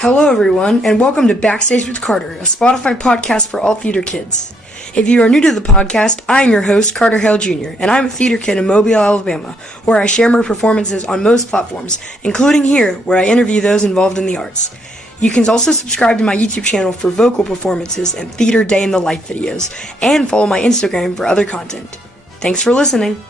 Hello everyone, and welcome to Backstage with Carter, a Spotify podcast for all theater kids. If you are new to the podcast, I am your host, Carter Hale Jr., and I'm a theater kid in Mobile, Alabama, where I share my performances on most platforms, including here, where I interview those involved in the arts. You can also subscribe to my YouTube channel for vocal performances and theater day in the life videos, and follow my Instagram for other content. Thanks for listening.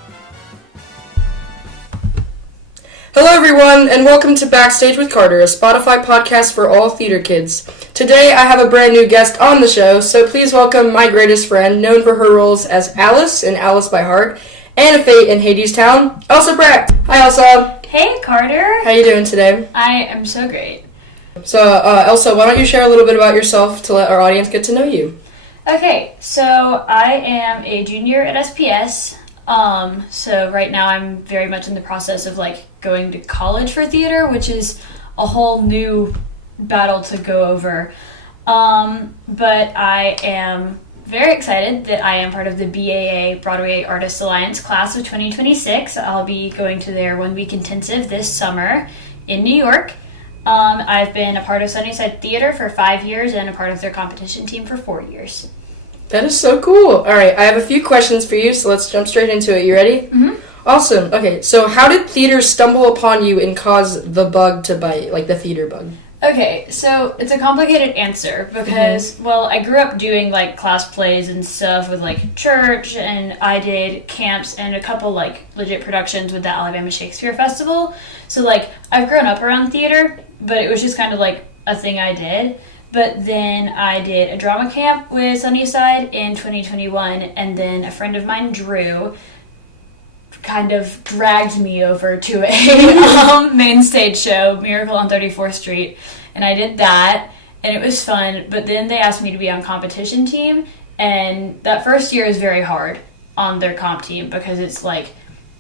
Hello everyone, and welcome to Backstage with Carter, a Spotify podcast for all theater kids. Today I have a brand new guest on the show, so please welcome my greatest friend, known for her roles as Alice in Alice by Heart, and a Fate in Hadestown, Elsa Precht. Hi Elsa. Hey Carter. How you doing today? I am so great. So Elsa, why don't you share a little bit about yourself to let our audience get to know you? Okay, so I am a junior at SPS. So right now I'm very much in the process of going to college for theater, which is a whole new battle to go over. But I am very excited that I am part of the BAA Broadway Artists Alliance class of 2026. I'll be going to their 1 week intensive this summer in New York. I've been a part of Sunnyside Theater for 5 years and a part of their competition team for 4 years. That is so cool. All right, I have a few questions for you, so let's jump straight into it. You ready? Mm-hmm. Awesome. Okay, so how did theater stumble upon you and cause the bug to bite, like the theater bug? Okay, so it's a complicated answer because, I grew up doing class plays and stuff with church, and I did camps and a couple legit productions with the Alabama Shakespeare Festival. So I've grown up around theater, but it was just kind of a thing I did. But then I did a drama camp with Sunnyside in 2021, and then a friend of mine, Drew, kind of dragged me over to a main stage show, Miracle on 34th Street, and I did that, and it was fun. But then they asked me to be on competition team, and that first year is very hard on their comp team because it's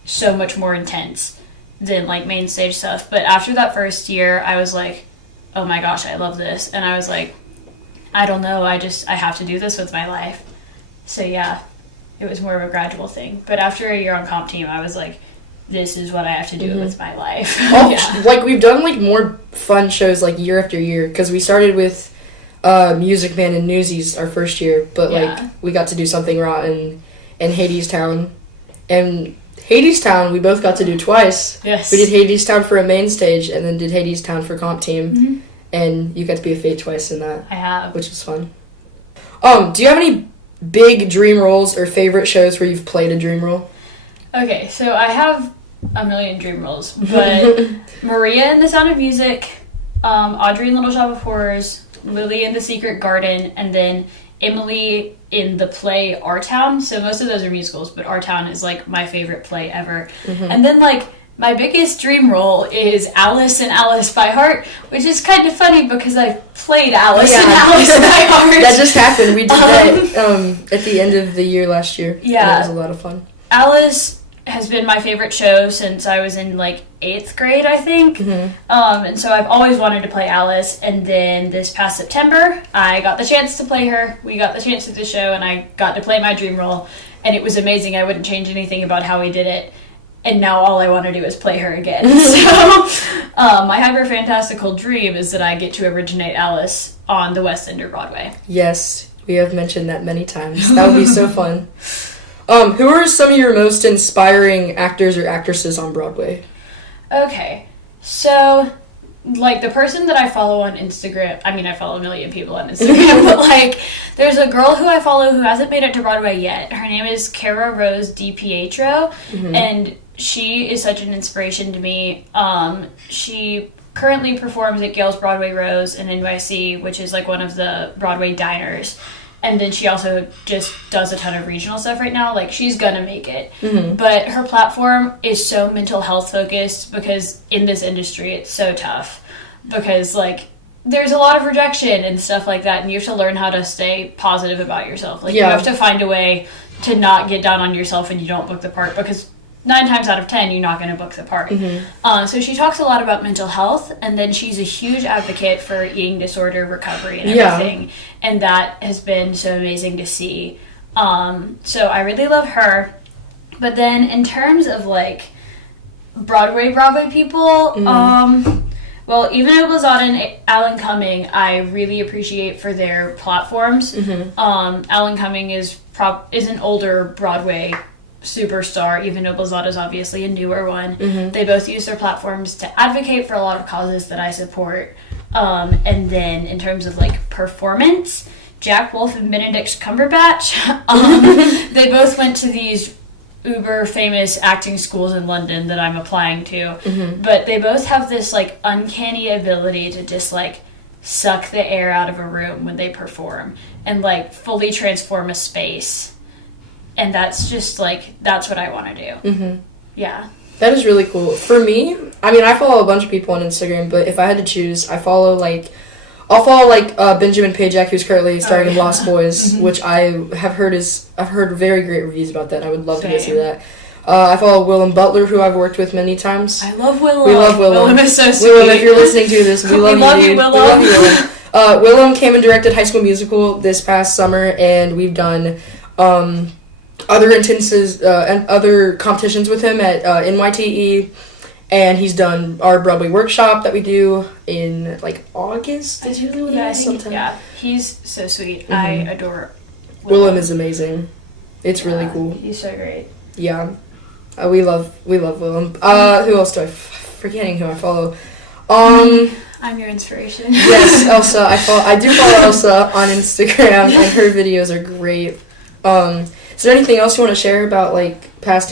so much more intense than main stage stuff. But after that first year, I was oh my gosh, I love this. And I was I don't know, I have to do this with my life. So yeah, it was more of a gradual thing. But after a year on comp team, I was this is what I have to do with my life. Yeah. We've done more fun shows year after year, because we started with Music Man and Newsies our first year, but we got to do Something Rotten in Hadestown. And Hadestown, we both got to do twice. Yes. We did Hadestown for a main stage, and then did Hadestown for comp team. Mm-hmm. And you got to be a Fate twice in that. I have. Which was fun. Do you have any big dream roles or favorite shows where you've played a dream role? Okay, so I have a million dream roles, but Maria in The Sound of Music, Audrey in Little Shop of Horrors, Lily in The Secret Garden, and then Emily in the play Our Town. So most of those are musicals, but Our Town is my favorite play ever. Mm-hmm. And then my biggest dream role is Alice in Alice by Heart, which is kind of funny because I played Alice in Alice by Heart. That just happened. We did that at the end of the year last year. Yeah. And it was a lot of fun. Alice has been my favorite show since I was in 8th grade, I think. Mm-hmm. And so I've always wanted to play Alice. And then this past September, I got the chance to play her. We got the chance to do the show, and I got to play my dream role. And it was amazing. I wouldn't change anything about how we did it. And now all I want to do is play her again. So my hyper-fantastical dream is that I get to originate Alice on the West End or Broadway. Yes, we have mentioned that many times. That would be so fun. Who are some of your most inspiring actors or actresses on Broadway? Okay, so the person that I follow on Instagram, I follow a million people on Instagram, but there's a girl who I follow who hasn't made it to Broadway yet. Her name is Cara Rose DiPietro, and she is such an inspiration to me. She currently performs at Gale's Broadway Rose in NYC, which is one of the Broadway diners. And then she also just does a ton of regional stuff right now. She's gonna make it. Mm-hmm. But her platform is so mental health focused because in this industry it's so tough. Because, there's a lot of rejection and stuff like that, and you have to learn how to stay positive about yourself. You have to find a way to not get down on yourself when you don't book the part, because 9 times out of 10, you're not going to book the part. Mm-hmm. So she talks a lot about mental health, and then she's a huge advocate for eating disorder recovery and everything. Yeah. And that has been so amazing to see. So I really love her. But then in terms of Broadway people, Well, even Oblazada and Alan Cumming, I really appreciate for their platforms. Alan Cumming is an older Broadway superstar, even though Oblazada is obviously a newer one. They both use their platforms to advocate for a lot of causes that I support. And then in terms of like performance, Jack Wolf and Benedict Cumberbatch, they both went to these uber famous acting schools in London that I'm applying to, but they both have this like uncanny ability to just like suck the air out of a room when they perform and like fully transform a space, and that's just like, that's what I want to do. Yeah, that is really cool. For me, I mean, I follow a bunch of people on Instagram, but if I had to choose, I'll follow Benjamin Pajak, who's currently starring in Lost Boys, which I've heard very great reviews about that, and I would love to go see that. I follow Willem Butler, who I've worked with many times. I love Willem. We love Willem. Willem is so sweet. Willem, if you're listening to this, we love you, Willem. We love you, Willem. Willem came and directed High School Musical this past summer, and we've done other instances and other competitions with him at NYTE. And he's done our Broadway workshop that we do in, like, August? Did you do that sometime? Yeah, he's so sweet. I adore Willem is amazing. It's really cool. He's so great. Yeah. We love Willem. Who else do forgetting who I follow. I'm your inspiration. Yes, Elsa. I do follow Elsa on Instagram, and her videos are great. Is there anything else you want to share about, like, past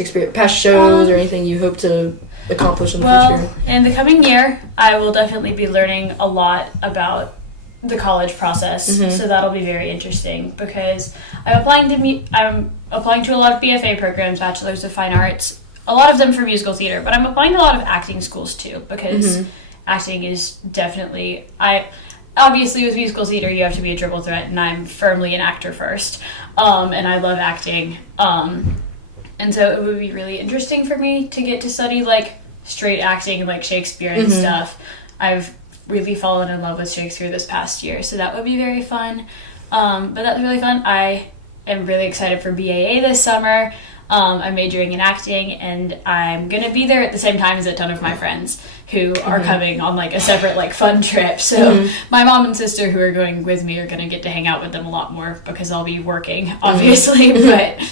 shows or anything you hope to accomplish in the future? In the coming year, I will definitely be learning a lot about the college process, so that'll be very interesting because I'm applying to a lot of BFA programs, Bachelors of Fine Arts, a lot of them for musical theater, but I'm applying to a lot of acting schools too because acting is definitely, obviously with musical theater you have to be a triple threat, and I'm firmly an actor first, and I love acting. And so it would be really interesting for me to get to study, like, straight acting and, like, Shakespeare and stuff. I've really fallen in love with Shakespeare this past year, so that would be very fun. But that's really fun. I am really excited for BAA this summer. I'm majoring in acting, and I'm going to be there at the same time as a ton of my friends who are coming on, like, a separate, like, fun trip. So my mom and sister who are going with me are going to get to hang out with them a lot more because I'll be working, obviously, but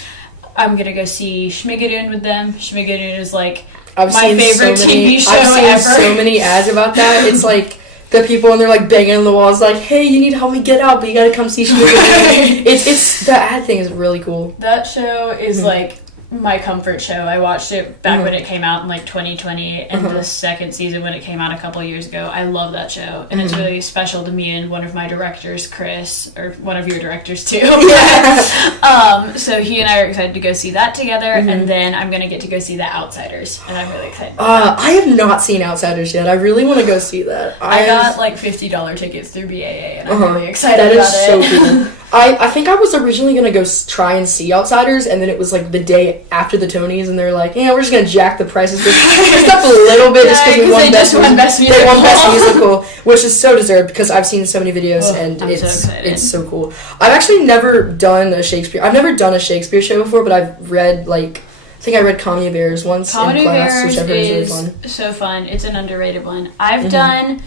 I'm going to go see Schmigadoon with them. Schmigadoon is, like, my favorite TV show ever. I've seen so many ads about that. It's, like, the people, and they're, like, banging on the walls, like, hey, you need to help me get out, but you got to come see Schmigadoon. The ad thing is really cool. That show is, like, my comfort show. I watched it back when it came out in, like, 2020, and the second season when it came out a couple years ago. I love that show, and it's really special to me and one of my directors, Chris, or one of your directors too. So he and I are excited to go see that together, and then I'm gonna get to go see The Outsiders, and I'm really excited about that. I have not seen Outsiders yet. I really want to go see that. I got like $50 tickets through BAA, and I'm really excited about it. That is so cool. I think I was originally going to go try and see Outsiders, and then it was like the day after the Tonys, and they're like, yeah, we're just going to jack the prices just up a little bit just because we won Best Musical. They won Best Musical, which is so deserved because I've seen so many videos, and it's so cool. I've actually never done a Shakespeare show before, but I've read, like, I think I read Comedy of Errors once in class, which I've heard is really fun. So fun. It's an underrated one. I've done,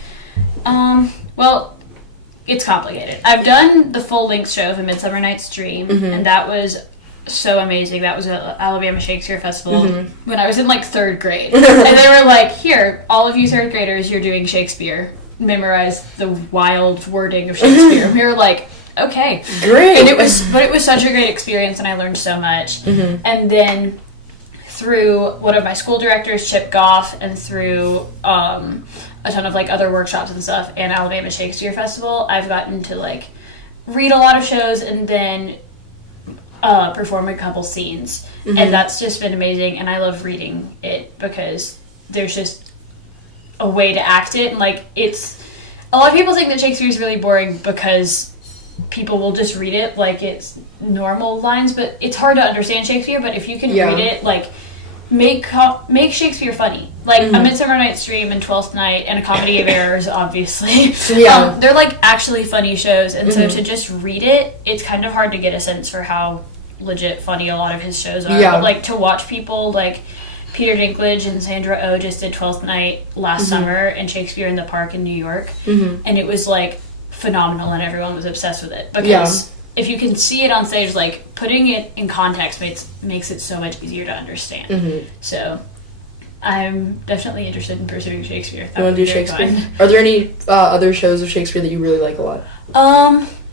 it's complicated. I've done the full-length show of A Midsummer Night's Dream, and that was so amazing. That was at Alabama Shakespeare Festival when I was in, like, 3rd grade. And they were like, here, all of you 3rd graders, you're doing Shakespeare. Memorize the wild wording of Shakespeare. And we were like, okay. Great. And it was such a great experience, and I learned so much. And then through one of my school directors, Chip Goff, and through a ton of, like, other workshops and stuff, and Alabama Shakespeare Festival, I've gotten to, like, read a lot of shows and then perform a couple scenes. And that's just been amazing, and I love reading it because there's just a way to act it, and, like, it's... A lot of people think that Shakespeare is really boring because people will just read it like it's normal lines, but it's hard to understand Shakespeare, but if you can read it, like... Make Shakespeare funny. Like, A Midsummer Night's Dream and Twelfth Night and A Comedy of Errors, obviously. They're, like, actually funny shows, and so to just read it, it's kind of hard to get a sense for how legit funny a lot of his shows are. But, like, to watch people Peter Dinklage and Sandra Oh just did 12th Night last summer in Shakespeare in the Park in New York. And it was, like, phenomenal, and everyone was obsessed with it. Because if you can see it on stage, like, putting it in context makes it so much easier to understand. So I'm definitely interested in pursuing Shakespeare. You want to do Shakespeare? Fun. Are there any other shows of Shakespeare that you really like a lot?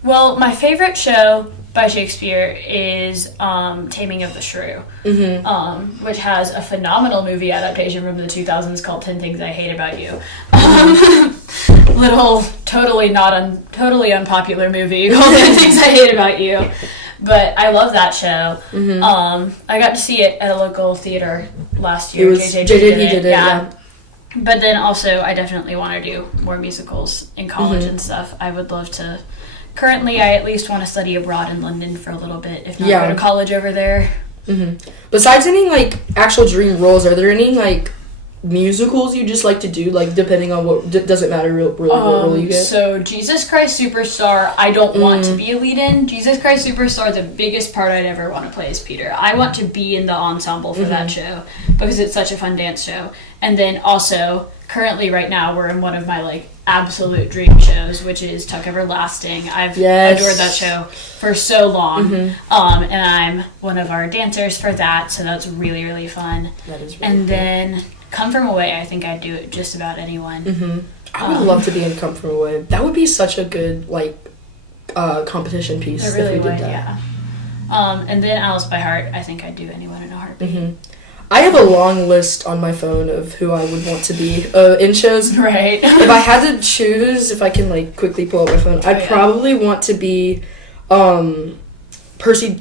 Well, my favorite show by Shakespeare is Taming of the Shrew, which has a phenomenal movie adaptation from the 2000s called 10 Things I Hate About You. Little, totally unpopular movie called 10 Things I Hate About You. But I love that show. I got to see it at a local theater last year. JJ did it. Yeah. But then also, I definitely want to do more musicals in college and stuff. I would love to. Currently, I at least want to study abroad in London for a little bit, if not go to college over there. Besides any, like, actual dream roles, are there any, like, musicals you just like to do, like, depending on what, doesn't matter really what role you get? So, Jesus Christ Superstar, I don't want to be a lead-in. Jesus Christ Superstar, the biggest part I'd ever want to play is Peter. I want to be in the ensemble for that show, because it's such a fun dance show. And then also, currently right now, we're in one of my, like, absolute dream shows, which is Tuck Everlasting. I've adored that show for so long. And I'm one of our dancers for that, so that's really, really fun. That is really And cool. then Come From Away, I think I'd do it just about anyone. I would love to be in Come From Away. That would be such a good, like, competition piece It really if we would, did that. And then Alice by Heart, I think I'd do anyone in a heartbeat. I have a long list on my phone of who I would want to be in shows. Right. If I had to choose, if I can, like, quickly pull up my phone, I'd probably want to be Percy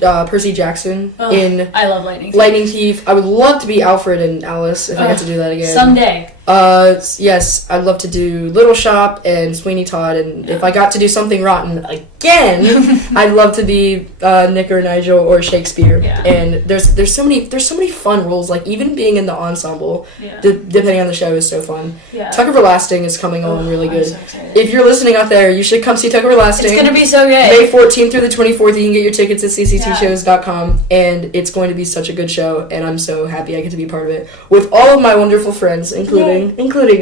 Jackson in I love Lightning Thief. I would love to be Alfred and Alice if I got to do that again. Someday. Yes, I'd love to do Little Shop and Sweeney Todd, and if I got to do Something Rotten again, I'd love to be Nick or Nigel or Shakespeare. And there's so many fun roles, like even being in the ensemble, depending on the show, is so fun. Tuck Everlasting is coming on really good. So if you're listening out there, you should come see Tuck Everlasting. It's gonna be so good. May 14th through the 24th, you can get your tickets at cctshows.com, and it's going to be such a good show, and I'm so happy I get to be part of it with all of my wonderful friends, including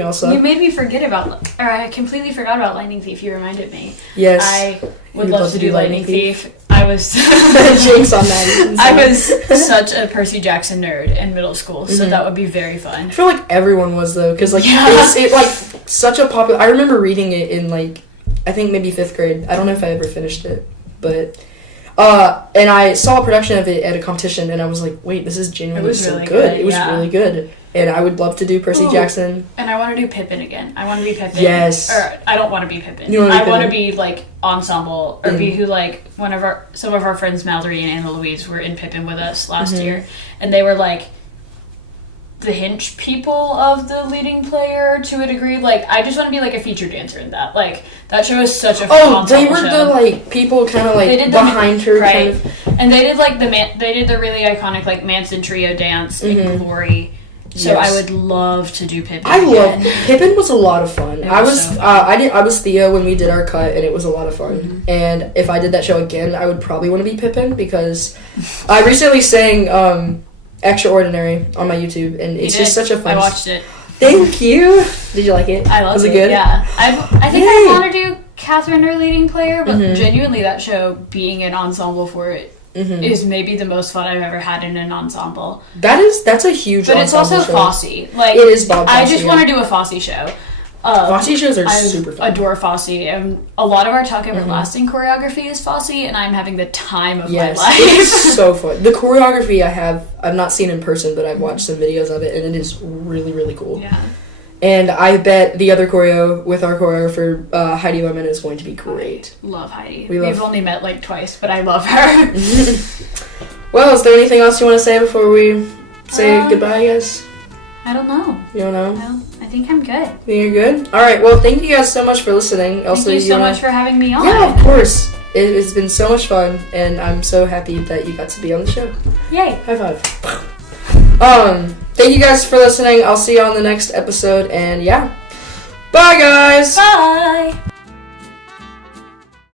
Elsa. You made me forget I completely forgot about Lightning Thief. You reminded me. Yes. I would love to do Lightning Thief. I was Jinx on that. I was such a Percy Jackson nerd in middle school, so that would be very fun. I feel like everyone was, though, because like it like such a popular. I remember reading it in like I think maybe 5th grade. I don't know if I ever finished it, but and I saw a production of it at a competition, and I was like, wait, this is genuinely so really good. It was yeah. really good. And I would love to do Percy Jackson. And I want to do Pippin again. I want to be Pippin. Yes. Or I don't want to be Pippin. I want to be like ensemble, or be who like some of our friends Mallory and Anna Louise were in Pippin with us last year, and they were like the hinge people of the leading player to a degree. Like I just want to be like a feature dancer in that. Like that show is such a fun they were show. The like people kind of like behind her, right? Kind of. And they did like they did the really iconic like Manson trio dance in Glory. So I would love to do Pippin. Pippin was a lot of fun. I was so fun. I was Theo when we did our cut, and it was a lot of fun. And if I did that show again, I would probably want to be Pippin, because I recently sang Extraordinary on my YouTube, and it's just such a fun. I watched it. Thank you. Did you like it? I loved it. Was it good? Yeah. I think I want to do Catherine or leading player, but genuinely that show, being an ensemble for it, is maybe the most fun I've ever had in an ensemble. That's a huge. But it's also show. Fosse. Like it is Bob Fosse. I just want to do a Fosse show. Fosse shows are super fun. I adore Fosse, and a lot of our Tuck Everlasting choreography is Fosse, and I'm having the time of my life. It is so fun. The choreography I've not seen in person, but I've watched some videos of it, and it is really, really cool. Yeah. And I bet the other choreo with our choreographer, Heidi Lemon, is going to be great. Love Heidi. We've only met like twice, but I love her. Well, is there anything else you want to say before we say goodbye, I guess? I don't know. You don't know? No, I think I'm good. Think you're good? Alright, well, thank you guys so much for listening. Elsa, thank you so much for having me on. Yeah, of course. It has been so much fun, and I'm so happy that you got to be on the show. Yay. High five. Thank you guys for listening. I'll see you on the next episode, and yeah. Bye, guys! Bye!